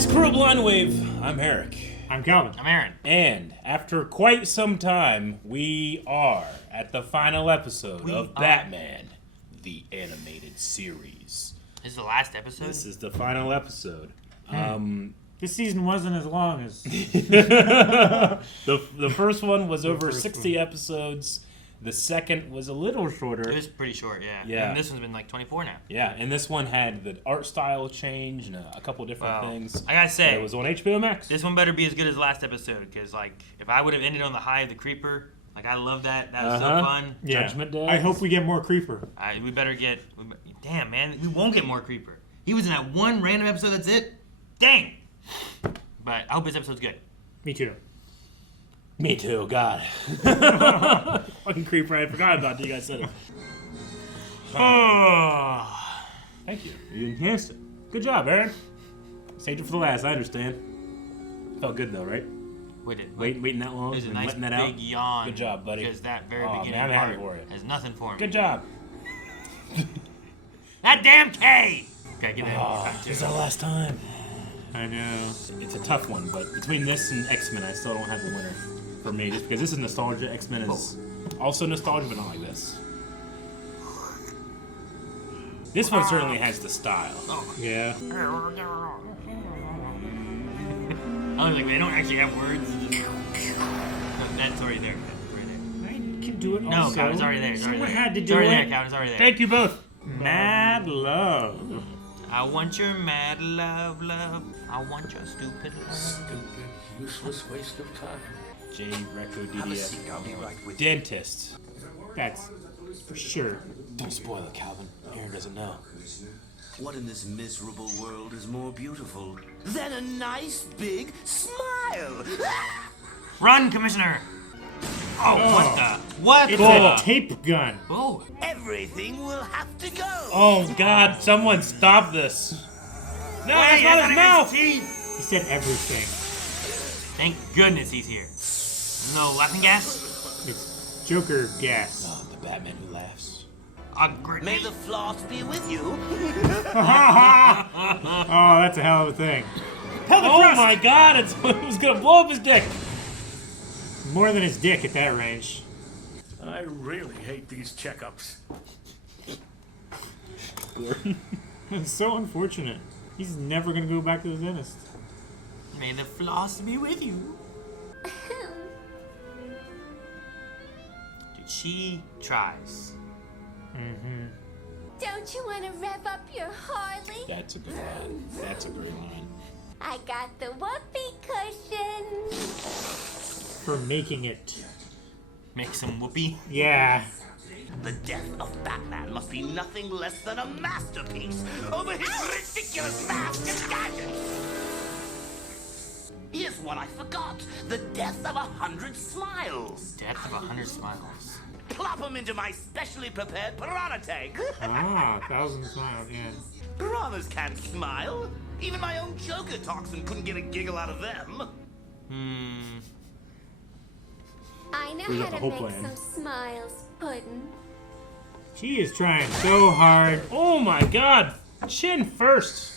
Serialized Cruel Blind Wave. I'm Eric. I'm Calvin. I'm Aaron. And after quite some time, we are at the final episode of Batman, the animated series. This is the last episode? This is the final episode. This season wasn't as long as... The first one was over 60 episodes. The second was a little shorter. It was pretty short, yeah. Yeah. And this one's been like 24 now. Yeah, and this one had the art style change and a couple different things. I gotta say, it was on HBO MAX. this one better be as good as last episode, because like, if I would have ended on the high of the Creeper, like I love that. That was so fun. Yeah. Judgment Day. I hope we get more Creeper. We better get... Damn, man. We won't get more Creeper. He was in that one random episode, that's it? Dang! But I hope this episode's good. Me too. Me too, God. Fucking Creeper, I forgot about it. You guys said it. Thank you. You enhanced it. Good job, Aaron. Saved it for the last, I understand. Felt good though, right? Waiting that long There's a and nice letting that big out. yawn. Good job, buddy. Because that very Oh, beginning man, I'm happy part for you. has nothing for me. Good job. That damn K! Okay, get that one more time, too. It's our last time. I know. It's a tough one, but between this and X-Men, I still don't have the winner for me. Just because this is nostalgia. X-Men is also nostalgia, but not like this. This one certainly has the style. Yeah. I was like, they don't actually have words. No, that's already there. That's already there. I can do it No, also. Calvin's already there. It's already Someone there. had to It's do already it. there, Calvin's already there. Thank you both. Mad love. I want your mad love, love. I want your stupid love. Stupid, useless waste of time. J. Recco Have a DDF. seat, I'll be right with you. Dentist. That's for sure. Don't spoil it, Calvin. Aaron doesn't know. What in this miserable world is more beautiful than a nice big smile? Run, Commissioner! Oh, what the? What It's the? a tape gun. Oh, Everything will have to go. Oh, God. Someone stop this. No, hey, that's not his mouth. teeth. He said everything. Thank goodness he's here. No laughing gas? It's Joker gas. Oh, the Batman who laughs. Great. May the floss be with you. Oh, that's a hell of a thing. Oh, my God. It was going to blow up his dick. More than his dick at that range. I really hate these checkups. It's so unfortunate. He's never gonna go back to the dentist. May the floss be with you. Dude, she tries. Don't you want to rev up your Harley? That's a good line. That's a great line. I got the whoopee cushion. For making it. Make some whoopee. Yeah. The death of Batman must be nothing less than a masterpiece over his ridiculous mask and gadgets. Here's one I forgot. The death of 100 smiles. Death of 100 smiles. Plop them into my specially prepared piranha tank. Ah, 1,000 smiles, yeah. Piranhas can't smile. Even my own Joker toxin couldn't get a giggle out of them. I know We got how the to whole make plan. some smiles, Puddin'. She is trying so hard. Oh, my God. Chin first.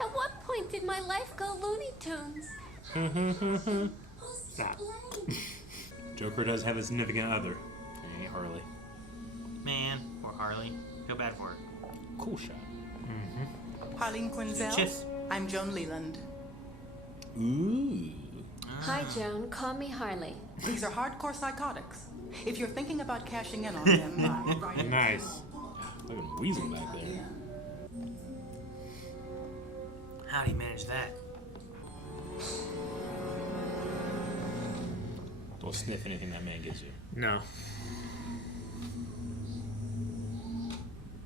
At what point did my life go Looney Tunes? Stop. Joker does have a significant other. Hey, Harley. Man, poor Harley. Feel bad for her. Cool shot. Harleen Quinzel. Cheers. I'm Joan Leland. Ooh. Hi, Joan. Call me Harley. These are hardcore psychotics. If you're thinking about cashing in on them, I'm right. Nice. Look at Weasel back there. How'd he manage that? Don't sniff anything that man gives you. No.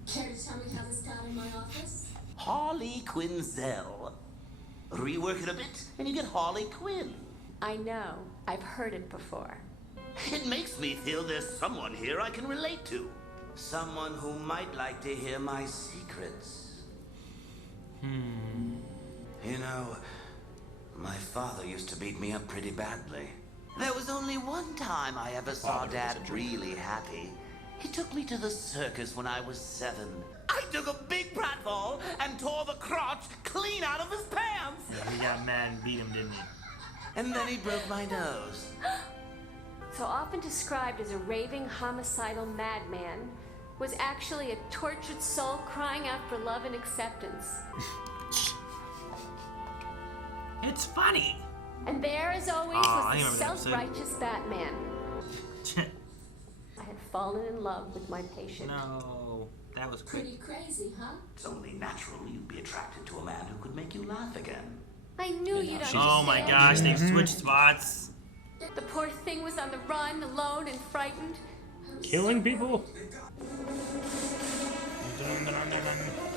Care to tell me how this got in my office? Harley Quinzel. Rework it a bit, and you get Harley Quinn. I know. I've heard it before. It makes me feel there's someone here I can relate to. Someone who might like to hear my secrets. You know, my father used to beat me up pretty badly. There was only one time I ever saw Dad really happy. He took me to the circus when I was 7. I took a big pratfall and tore the crotch clean out of his pants. Yeah, he got mad and beat him, didn't he? And then he broke my nose. So often described as a raving homicidal madman, was actually a tortured soul crying out for love and acceptance. It's funny. And there, as always, I was the remember that episode. self-righteous Batman. I had fallen in love with my patient. No, that was Pretty crazy, huh? It's only natural you'd be attracted to a man who could make you laugh again. I knew you'd understand. Oh my gosh, they switched spots. The poor thing was on the run, alone and frightened. Killing people?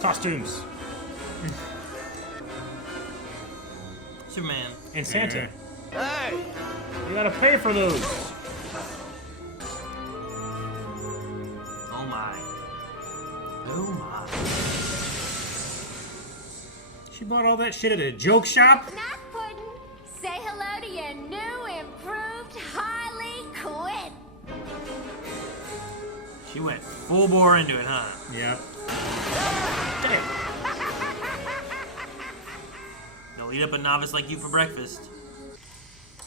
Costumes. Superman. And Santa. Hey! You gotta pay for those. Oh my. Oh my. She bought all that shit at a joke shop? Snack pudding, say hello to your new, improved Harley Quinn. She went full bore into it, huh? Yeah. They'll eat up a novice like you for breakfast.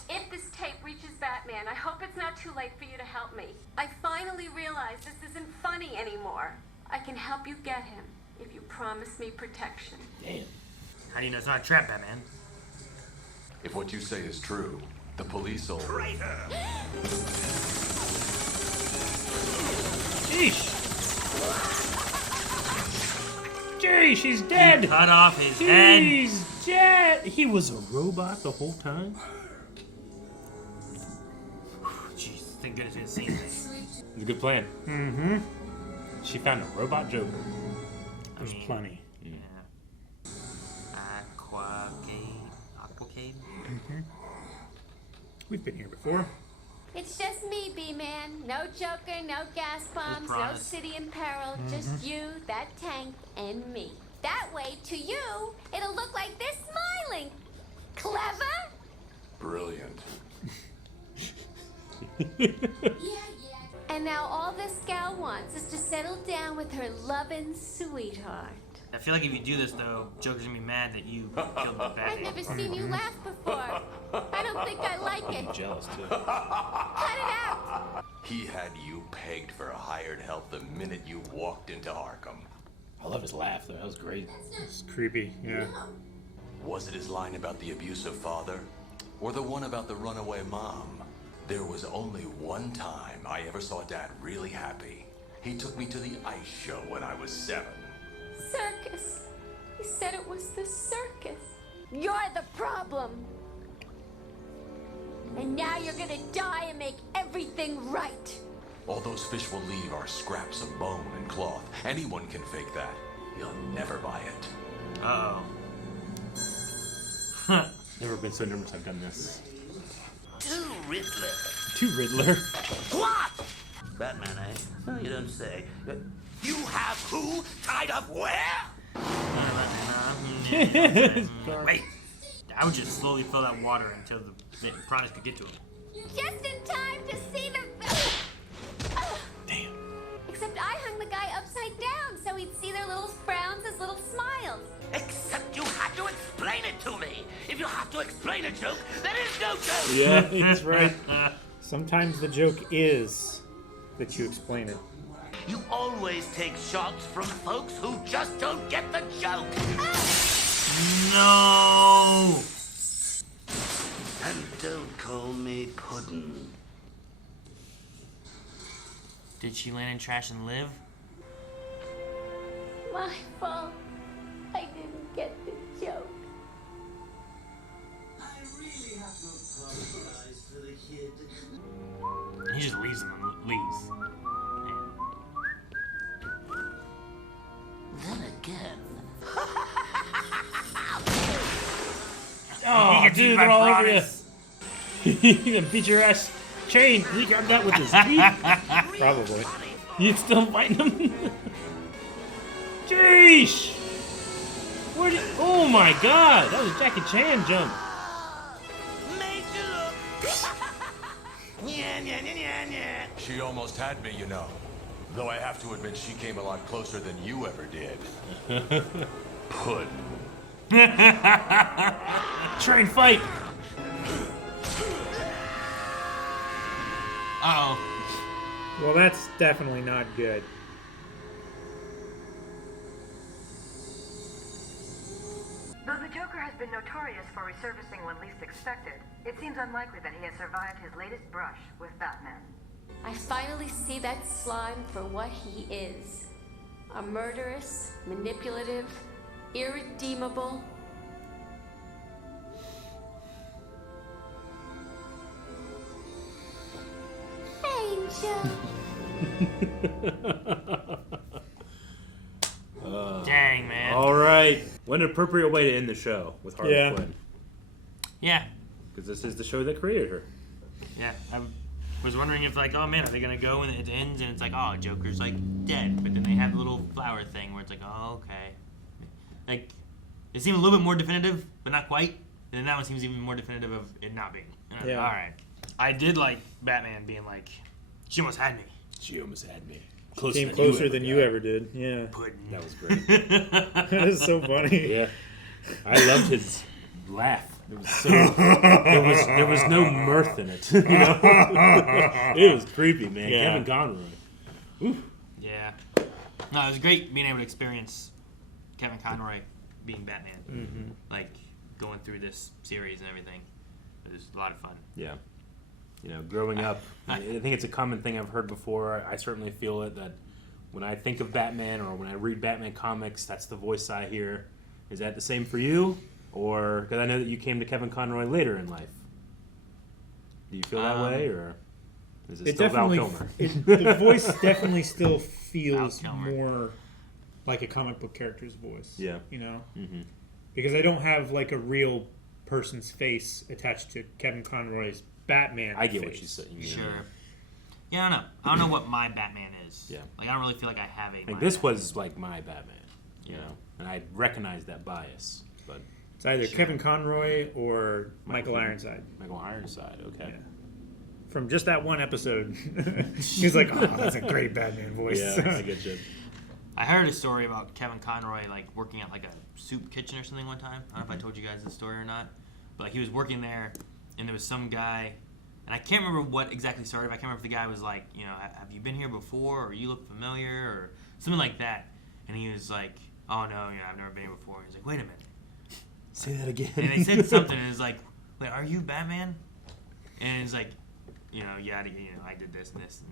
If this tape reaches Batman, I hope it's not too late for you to help me. I finally realize this isn't funny anymore. I can help you get him if you promise me protection. Damn. How do you know it's not a trap, Batman? If what you say is true, the police will... Traitor! Sheesh. Jeez, she's dead. Cut off his head. He's dead. He was a robot the whole time? Jeez, thank goodness we didn't see anything. It's a good plan. Mm-hmm. She found a robot Joker. There's plenty. Yeah. Aquacade? We've been here before. It's just me, B-Man. No Joker, no gas bombs, no promise. city in peril. Just you, that tank, and me. That way, to you, it'll look like they're smiling. Clever? Brilliant. And now all this gal wants is to settle down with her lovin' sweetheart. I feel like if you do this, though, Joker's gonna be mad that you killed the I've Batman. never seen you laugh before. I don't think I like it. Jealous, too. Cut it out. He had you pegged for hired help the minute you walked into Arkham. I love his laugh, though. That was great. It's creepy, yeah. Was it his line about the abusive father? Or the one about the runaway mom? There was only one time I ever saw Dad really happy. He took me to the ice show when I was 7. Circus. He said it was the circus. You're the problem. And now you're gonna die and make everything right. All those fish will leave are scraps of bone and cloth. Anyone can fake that. You'll never buy it. Uh-oh. Never been so nervous I've done this. To Riddler. To Riddler. What? Batman, eh? No, you don't say. You have who tied up where? Wait. I would just slowly fill that water until the prize could get to him. Just in time to see the... Damn. Except I hung the guy upside down so he'd see their little frowns as little smiles. Except you had to explain it to me. If you have to explain a joke, there is no joke. Yeah, that's right. Sometimes the joke is that you explain it. You always take shots from folks who just don't get the joke. No! And don't call me Puddin'. Did she land in trash and live? My fault. I didn't get the joke. I really have to apologize to the kid. And he just leaves him and leaves. Then again. Oh, He gets eaten dude, by they're all over you. piranhas. He can beat your ass. Chain, he grabbed that with his teeth. Probably. You still fighting him? Jeez! Where did... Oh my god! That was a Jackie Chan jump. Made you look. Yeah. She almost had me, you know. Though I have to admit, she came a lot closer than you ever did. Puddin'. Train fight! Uh-oh. Well, that's definitely not good. Though the Joker has been notorious for resurfacing when least expected, it seems unlikely that he has survived his latest brush with Batman. I finally see that slime for what he is. A murderous, manipulative, irredeemable... angel. Dang, man. All right. What an appropriate way to end the show with Harley Quinn. Yeah. Because this is the show that created her. Yeah. I was wondering if, like, oh, man, are they going to go and it ends and it's like, oh, Joker's, like, dead. But then they have the little flower thing where it's like, oh, okay. Like, it seemed a little bit more definitive, but not quite. And then that one seems even more definitive of it not being. Yeah. All right. I did like Batman being like, she almost had me. She almost had me. Came closer than you ever did. Yeah. Puddin'. That was great. That is so funny. Yeah. I loved his laugh. It was so there was no mirth in it. You know? It was creepy, man. Yeah. Kevin Conroy. Oof. Yeah. No, it was great being able to experience Kevin Conroy being Batman. Mm-hmm. Like, going through this series and everything. It was a lot of fun. Yeah. You know, growing up, I think it's a common thing I've heard before. I certainly feel it that when I think of Batman or when I read Batman comics, that's the voice I hear. Is that the same for you? Or, because I know that you came to Kevin Conroy later in life. Do you feel that way, or is it still Val Kilmer? The voice definitely still feels Val Kilmer. more like a comic book character's voice. Yeah. You know? Mm-hmm. Because I don't have, like, a real person's face attached to Kevin Conroy's Batman I get face. what you're saying. Sure. Yeah, I don't know. I don't know what my Batman is. Yeah. Like, I don't really feel like I have a. Like, my this Batman. was like my Batman, you know, and I recognize that bias, but It's either Kevin Conroy or Michael Ironside. Michael Ironside, okay. Yeah. From just that one episode. He's like, oh, that's a great Batman voice. Yeah, I get you. I heard a story about Kevin Conroy, like, working at, like, a soup kitchen or something one time. I don't know if I told you guys this story or not. But, like, he was working there, and there was some guy, and I can't remember what exactly started. I can't remember if the guy was like, you know, have you been here before, or you look familiar, or something like that. And he was like, oh, no, you know, I've never been here before. He's like, wait a minute. Say that again. And they said something, and it was like, wait, are you Batman? And it's like, you know, yeah, you know, I did this and this.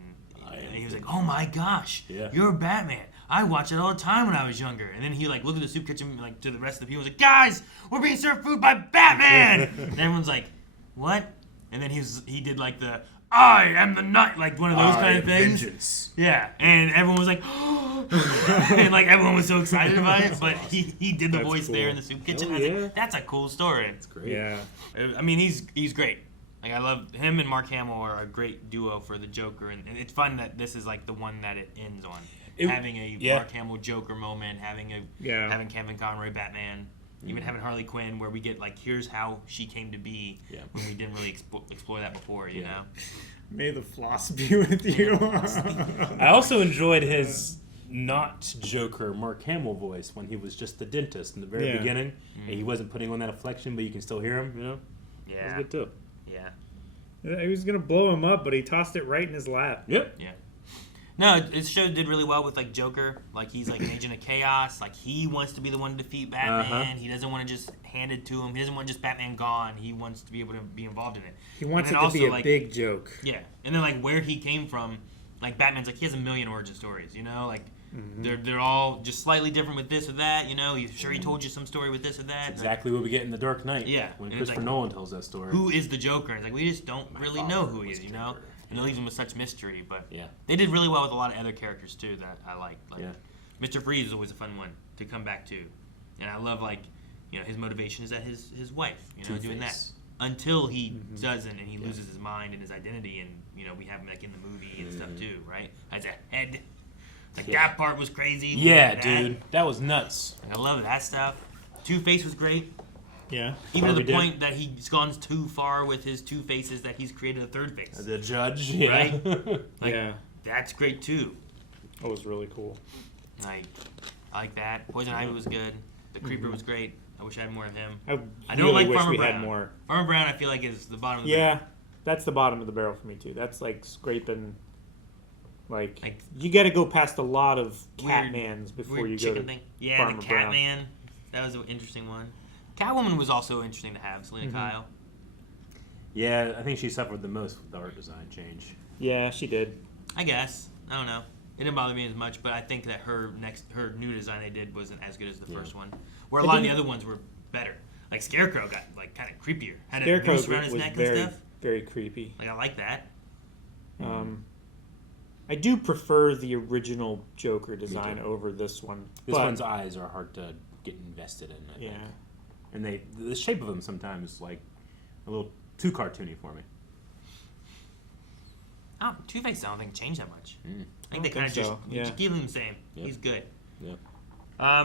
And he was like, oh, my gosh, you're Batman. I watched it all the time when I was younger. And then he, like, looked at the soup kitchen, like, to the rest of the people. He was like, guys, we're being served food by Batman. And everyone's like, what? And then he did, like, the, I am the night, like, one of those kind of things. Vengeance. Yeah, and everyone was like, and, like, everyone was so excited about it. But he did the voice there in the soup kitchen. I was like, that's a cool story. That's great. Yeah. I mean, he's great. Like, I love him and Mark Hamill are a great duo for the Joker, and it's fun that this is like the one that it ends on. Having a Mark Hamill Joker moment, having Kevin Conroy Batman, even having Harley Quinn, where we get like, here's how she came to be when we didn't really explore that before, you know. May the floss be with you. I also enjoyed his not Joker Mark Hamill voice when he was just the dentist in the very beginning, and he wasn't putting on that inflection, but you can still hear him, you know. Yeah, that was good too. Yeah. He was gonna blow him up, but he tossed it right in his lap. Yep. Yeah. No, this show did really well with like Joker. Like, he's like an agent of chaos. Like, he wants to be the one to defeat Batman. He doesn't want to just hand it to him. He doesn't want just Batman gone. He wants to be able to be involved in it. He wants it to be a big joke. Yeah, and then like where he came from, like Batman's like he has a million origin stories. You know, like they're all just slightly different with this or that. You know, he's sure he told you some story with this or that. That's exactly what we get in The Dark Knight. Yeah, when and Christopher like, Nolan tells that story. Who is the Joker? It's like we just don't really know who he is. You know. And it leaves him with such mystery, but they did really well with a lot of other characters too that I like. Like Mr. Freeze is always a fun one to come back to, and I love like, you know, his motivation is that his wife, you know, doing that until he doesn't and he loses his mind and his identity, and you know we have him like in the movie and stuff too, right? As a head, like that part was crazy. Yeah, dude, that was nuts. Like, I love that stuff. Two-Face was great. Yeah. Even to the point that he's gone too far with his two faces that he's created a third face. The judge, right? Like, that's great too. That was really cool. I like that. Poison Ivy was good. The Creeper was great. I wish I had more of him. I don't really like wish Farmer we Brown. had more. Farmer Brown, I feel like, is the bottom of the barrel. Yeah, that's the bottom of the barrel for me too. That's like scraping. Like you got to go past a lot of Catmans before you go to thing. Yeah, Farmer the Brown. Catman. That was an interesting one. Catwoman was also interesting to have. Selena Kyle. Yeah, I think she suffered the most with the art design change. Yeah, she did. I guess. I don't know. It didn't bother me as much, but I think that her new design they did wasn't as good as the first one. Where a lot of the other ones were better. Like Scarecrow got like kind of creepier. Had a noose around his neck and stuff. Very creepy. Like I like that. I do prefer the original Joker design over this one. This one's eyes are hard to get invested in. I think. And the shape of them sometimes is like a little too cartoony for me. Oh, Two-Face I don't think changed that much. I think they think kind of so, just keep him the same. Yep. He's good. Yeah.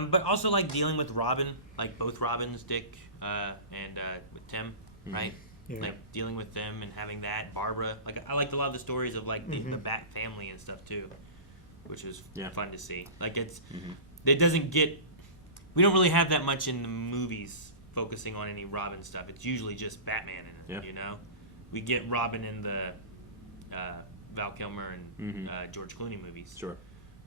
But also like dealing with Robin, like both Robins, Dick and with Tim, right? Yeah. Like dealing with them and having that. Barbara, like I liked a lot of the stories of like the Bat family and stuff too, which was fun to see. Like it doesn't get, we don't really have that much in the movies focusing on any Robin stuff. It's usually just Batman in it, you know? We get Robin in the Val Kilmer and George Clooney movies. Sure.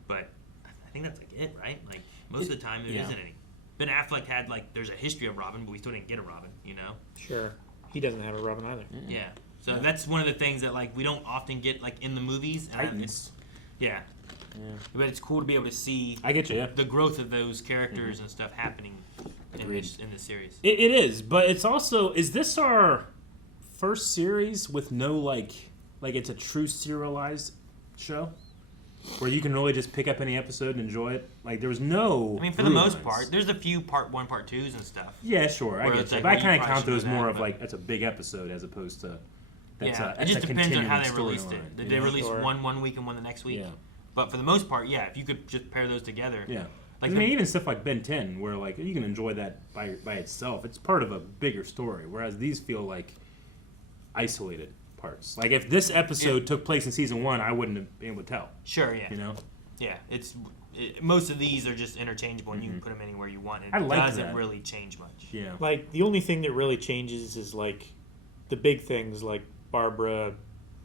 But I think that's like it, right? Like most of the time there isn't any. Ben Affleck had like, there's a history of Robin, but we still didn't get a Robin, you know? Sure. He doesn't have a Robin either. Yeah. So that's one of the things that like we don't often get like in the movies. Titans. But it's cool to be able to see I get you, the growth of those characters and stuff happening in the series. It is, but it's also, is this our first series with no like it's a true serialized show? Where you can really just pick up any episode and enjoy it? Like, there was no... I mean, for the most part, there's a few part 1, part 2s and stuff. Yeah, sure, I get it's you. like, But I well, kind you of probably count those should know more that, of but- like, that's a big episode as opposed to... It that's just a depends on how they continuing released it. storyline, Did you they know? release one week and one the next week? Yeah. But for the most part, if you could just pair those together. Yeah. Like I mean, even stuff like Ben 10, where like you can enjoy that by itself. It's part of a bigger story, whereas these feel like isolated parts. Like if this episode took place in season 1, I wouldn't have been able to tell. Sure, yeah. You know? Yeah, most of these are just interchangeable, and you can put them anywhere you want. And I it like doesn't that. really change much. Yeah. Like, the only thing that really changes is, like, the big things, like Barbara,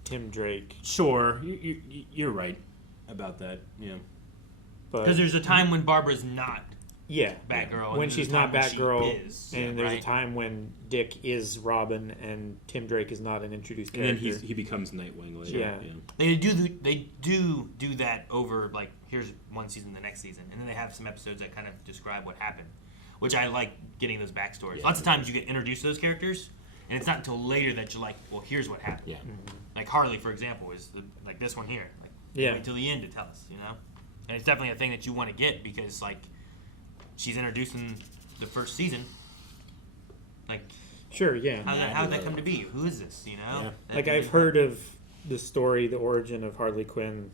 Tim Drake. Sure, you're right about that. Yeah. Because there's a time when Barbara's not When Batgirl. and there's she's a time not when she Batgirl, is, and there's right? a time when Dick is Robin and Tim Drake is not an introduced And then character. he becomes Nightwing later. Yeah. They do that over, like, here's one season, the next season, and then they have some episodes that kind of describe what happened, which I like getting those backstories. Lots of times you get introduced to those characters, and it's not until later that you're like, well, here's what happened. Yeah. Like Harley, for example, is like this one here. Like, wait till the end to tell us, you know? And it's definitely a thing that you want to get because, like, she's introduced in the first season. Like, Sure, yeah. how did that come to be? Who is this, you know? Yeah. Like, I've heard of the story, the origin of Harley Quinn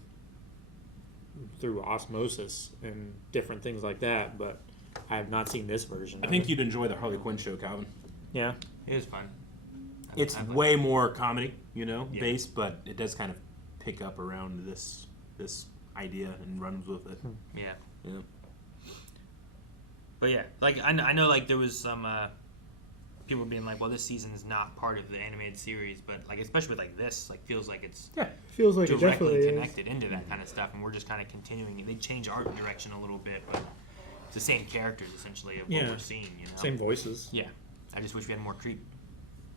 through osmosis and different things like that, but I have not seen this version. I think you'd enjoy the Harley Quinn show, Calvin. Yeah. It was fun. It's way more comedy, based, but it does kind of pick up around this idea and runs with it. Yeah. Yeah. But yeah, like I know like there was some people being like, well, this season is not part of the animated series, but like especially with like this, like feels like it's Feels like it directly definitely connected into that kind of stuff, and we're just kind of continuing. They change art direction a little bit, but it's the same characters essentially of what we're seeing. You know, Same voices. Yeah, I just wish we had more creep.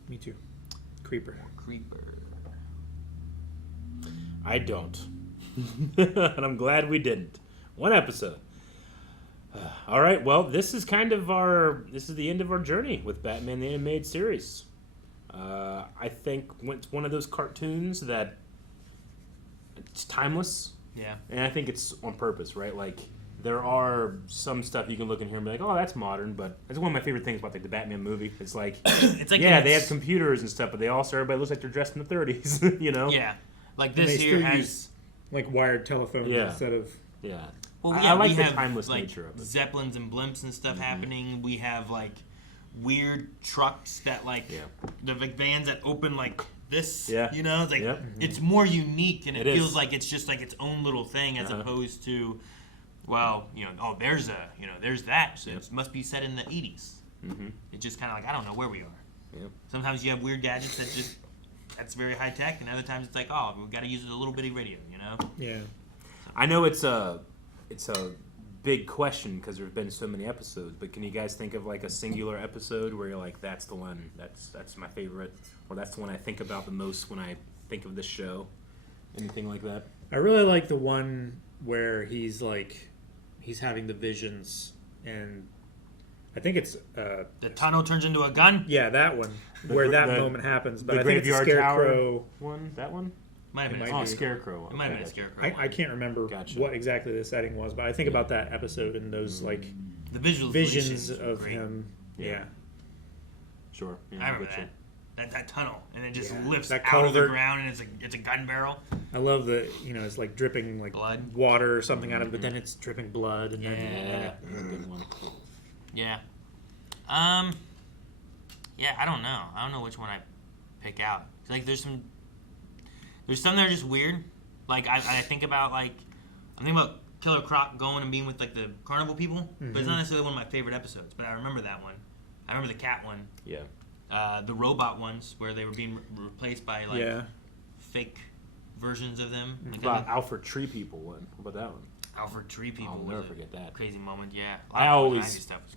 Me too. Creeper. I don't. And I'm glad we didn't. One episode. All right, well, this is the end of our journey with Batman the Animated Series. I think it's one of those cartoons that it's timeless. Yeah. And I think it's on purpose, right? Like, there are some stuff you can look in here and be like, oh, that's modern, but it's one of my favorite things about like the Batman movie. It's like, they have computers and stuff, but everybody looks like they're dressed in the 30s, you know? Yeah. Like this here has like wired telephones instead of Well, I like we the have, timeless like, nature of it. Zeppelins and blimps and stuff happening. We have like weird trucks that like the vans that open like this. Yeah. You know, it's like it's more unique, and it feels like it's just like its own little thing, as opposed to, well, you know, oh, there's that. So it must be set in the 80s. Mm-hmm. It's just kind of like, I don't know where we are. Yep. Sometimes you have weird gadgets that's very high tech, and other times it's like, oh, we've got to use a little bitty radio, you know? Yeah. I know it's a big question because there's been so many episodes, but can you guys think of like a singular episode where you're like, that's the one, that's my favorite, or that's the one I think about the most when I think of this show? Anything like that? I really like the one where he's having the visions, and I think it's the tunnel turns into a gun. Yeah, that one where that moment happens. But the I think it's the Graveyard Tower Scarecrow one. That one. Might have been a Scarecrow. It might have been a Scarecrow. I can't remember what exactly the setting was, but I think about that episode and those like the visions of him. Yeah. Sure. Yeah, I remember that tunnel, and it just lifts that out of the culvert. ground, and it's a gun barrel. I love the it's like dripping like blood, water or something out of it, but then it's dripping blood, and then that's a good one. Yeah. Yeah, I don't know. I don't know which one I pick out. Like, there's some that are just weird. Like, I think about, like, I'm thinking about Killer Croc going and being with, like, the carnival people, but it's not necessarily one of my favorite episodes, but I remember that one. I remember the cat one. Yeah. The robot ones, where they were being replaced by, like, fake versions of them. Like about Alfred Tree People one. What about that one? Alfred Tree People. I'll never forget that. Crazy moment, yeah. I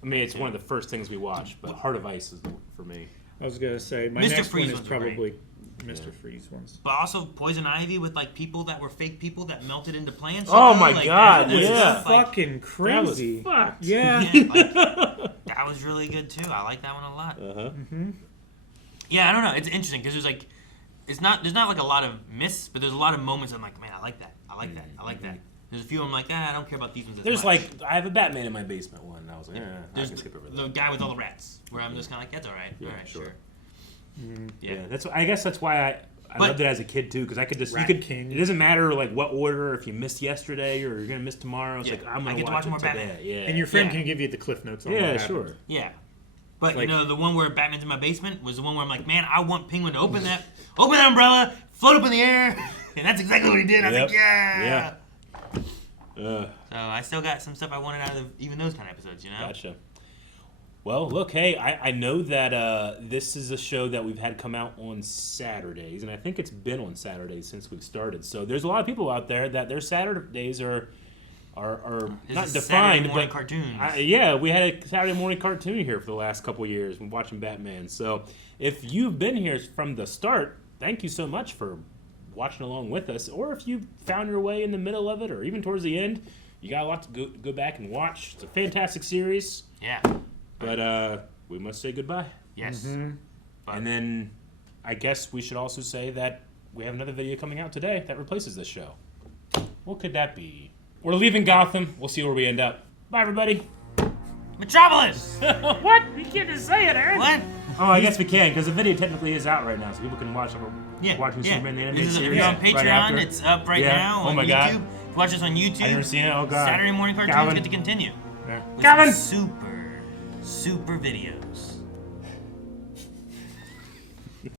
mean, it's one of the first things we watch, but Heart of Ice is for me. I was gonna say my next one is probably Mr. Freeze ones. But also Poison Ivy with like people that were fake people that melted into plants. Oh my god, yeah. Fucking crazy. That was fucked. Yeah. That was really good too. I like that one a lot. Mm-hmm. Yeah, I don't know. It's interesting because there's not like a lot of myths, but there's a lot of moments I'm like, man, I like that. I like that. I like that. There's a few I'm like, I don't care about these ones. There's much. I have a Batman in my basement one. And I was like, I can skip over that. The guy with all the rats, where I'm just kind of like, that's all right. Yeah, all right, sure. Yeah, I guess that's why I loved it as a kid too, because I could just King. It doesn't matter like what order, if you missed yesterday or you're gonna miss tomorrow. It's like I'm gonna watch more Batman. Yeah, and your friend can give you the cliff notes on what happened. Yeah. But like, the one where Batman's in my basement was the one where I'm like, man, I want Penguin to open that umbrella, float up in the air, and that's exactly what he did. I was like, yeah. So I still got some stuff I wanted out of even those kind of episodes, you know? Gotcha. Well, look, hey, I know that this is a show that we've had come out on Saturdays, and I think it's been on Saturdays since we've started. So there's a lot of people out there that their Saturdays are not defined, Saturday morning but cartoons. We had a Saturday morning cartoon here for the last couple of years. We're watching Batman. So if you've been here from the start, thank you so much for watching along with us. Or if you found your way in the middle of it, or even towards the end, you got a lot to go back and watch. It's a fantastic series. Yeah. But we must say goodbye. Yes. Mm-hmm. And then I guess we should also say that we have another video coming out today that replaces this show. What could that be? We're leaving Gotham. We'll see where we end up. Bye, everybody. Metropolis! What? You can't just say it, Aaron. What? Oh, I guess we can, because the video technically is out right now, so people can watch Superman the Animated Series. If you're on Patreon, it's up right now on YouTube. God. If you watch us on YouTube, I've never seen it. Oh, God. Saturday morning cartoons get to continue. Calvin! Super videos.